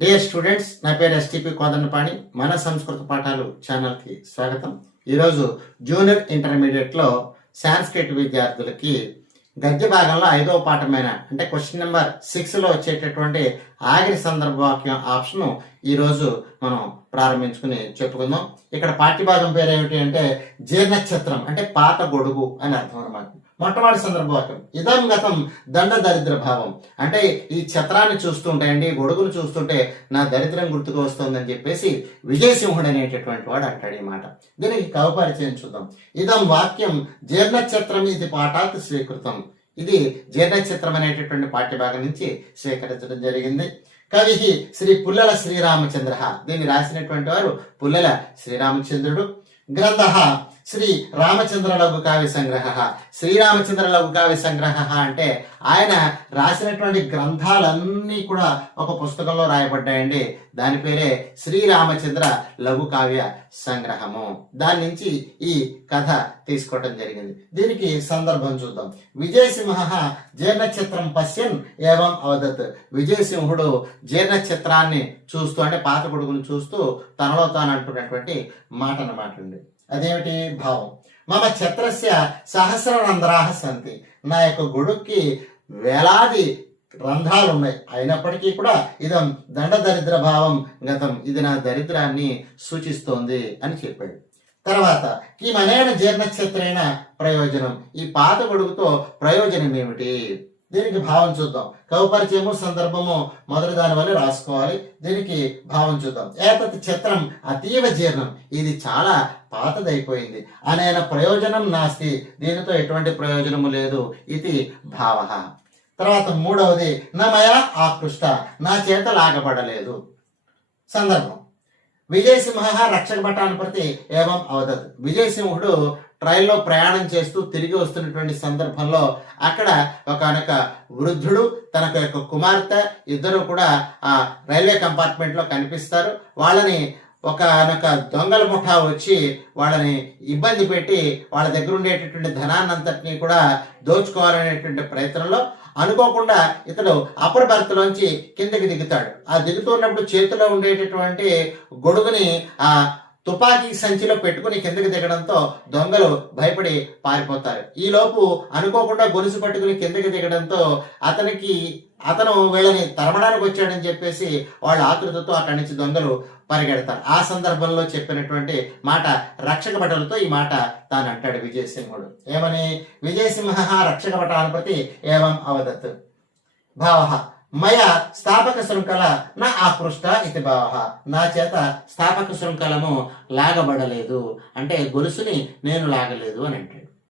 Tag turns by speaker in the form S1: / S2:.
S1: Dear students నా పేరు STP Kodandapani. మన సంస్కృత పాఠాలు ఛానల్కి స్వాగతం. ఈరోజు జూనియర్ ఇంటర్మీడియట్లో సాంస్క్రిట్ విద్యార్థులకి గద్య భాగంలో ఐదవ పాఠమైన అంటే క్వశ్చన్ నెంబర్ సిక్స్లో వచ్చేటటువంటి ఆఖరి సందర్భ వాక్యం ఆప్షన్ ఈరోజు మనం ప్రారంభించుకుని చెప్పుకుందాం. ఇక్కడ పాఠ్యభాగం పేరు ఏమిటి అంటే జీర్ణఛత్రం అంటే పాత గొడుగు అని అర్థం అనమాట. మొట్టమొదటి సందర్భ ఇదం గతం దండ దరిద్ర భావం. అంటే ఈ ఛత్రాన్ని చూస్తుంటే అండి గొడుగును చూస్తుంటే నా దరిద్రం గుర్తుకు వస్తుందని చెప్పేసి విజయసింహుడు అనేటటువంటి వాడు అంటాడు ఈ మాట. దీనికి కవపరిచయం చూద్దాం. ఇదం వాక్యం జీర్ణఛత్రం ఇది పాఠాత్ స్వీకృతం. ఇది జీర్ణఛత్రం అనేటటువంటి పాఠ్యభాగం నుంచి స్వీకరించడం జరిగింది. కవి శ్రీ పుల్లల శ్రీరామచంద్ర దీన్ని రాసినటువంటి వారు పుల్లల శ్రీరామచంద్రుడు. గ్రంథ శ్రీ రామచంద్ర లఘు కావ్య సంగ్రహ. శ్రీరామచంద్ర లఘు కావ్య సంగ్రహ అంటే ఆయన రాసినటువంటి గ్రంథాలన్నీ కూడా ఒక పుస్తకంలో రాయబడ్డాయండి. దాని పేరే శ్రీరామచంద్ర లఘు కావ్య సంగ్రహము. దాని నుంచి ఈ కథ తీసుకోవటం జరిగింది. దీనికి సందర్భం చూద్దాం. విజయసింహ జీర్ణచిత్రం పశ్యన్ ఏవం అవదత్. విజయసింహుడు జీర్ణచిత్రాన్ని చూస్తూ అంటే పాత కొడుకును చూస్తూ తనలో తాను అంటున్నటువంటి మాట అన్నమాట అండి అదేమిటి భావం? మమ ఛత్రస్య సహస్ర రంధ్రాహ సంతి. నా యొక్క గొడుక్కి వేలాది రంధ్రాలు ఉన్నాయి అయినప్పటికీ కూడా ఇదం దండ దరిద్ర భావం గతం. ఇది నా దరిద్రాన్ని సూచిస్తోంది అని చెప్పాడు. తర్వాత ఈ మనైన జీర్ణక్షత్రైన ప్రయోజనం. ఈ పాత గొడుగుతో ప్రయోజనం ఏమిటి దీనికి భావం చూద్దాం. కవపరిచయము సందర్భము మొదటి దాని వల్ల రాసుకోవాలి. దీనికి భావం చూద్దాం. ఏతత్ చిత్రం అతీవ జీర్ణం. ఇది చాలా పాతదైపోయింది. అనేన ప్రయోజనం నాస్తి. దీనితో ఎటువంటి ప్రయోజనము లేదు ఇది భావ. తర్వాత మూడవది నమయ ఆకృష్ట. నా చేత లాగబడలేదు. సందర్భం. విజయసింహ రక్షక భటాన్ని ప్రతి ఏవం అవదత్. విజయసింహుడు ట్రైన్లో ప్రయాణం చేస్తూ తిరిగి వస్తున్నటువంటి సందర్భంలో అక్కడ ఒకనొక వృద్ధుడు తన యొక్క కుమార్తె ఇద్దరు కూడా ఆ రైల్వే కంపార్ట్మెంట్లో కనిపిస్తారు. వాళ్ళని ఒకనొక దొంగల ముఠా వచ్చి వాళ్ళని ఇబ్బంది పెట్టి వాళ్ళ దగ్గర ఉండేటటువంటి ధనాన్నంతటినీ కూడా దోచుకోవాలనేటువంటి ప్రయత్నంలో అనుకోకుండా ఇతడు అప్పర్ బెర్త్లోంచి కిందకి దిగుతాడు. ఆ దిగుతున్నప్పుడు చేతిలో ఉండేటటువంటి గొడుగుని ఆ తుపాకీ సంచిలో పెట్టుకుని కిందకి దిగడంతో దొంగలు భయపడి పారిపోతారు. ఈలోపు అనుకోకుండా గొలుసు పట్టుకుని కిందకి దిగడంతో అతనికి అతను వీళ్ళని తరమడానికి వచ్చాడని చెప్పేసి వాళ్ళ ఆతృతతో అక్కడి నుంచి దొంగలు పరిగెడతారు. ఆ సందర్భంలో చెప్పినటువంటి మాట రక్షక భటలతో ఈ మాట తాను అంటాడు విజయసింహుడు. ఏమని? విజయసింహ రక్షక భటానుపతి ఏవం అవదత్. భావ మయ స్థాపక శృంఖల నా ఆకృష్ట ఇది భావ నా చేత స్థాపక శృంఖలము లాగబడలేదు. అంటే గొలుసుని నేను లాగలేదు అని అంటాడు.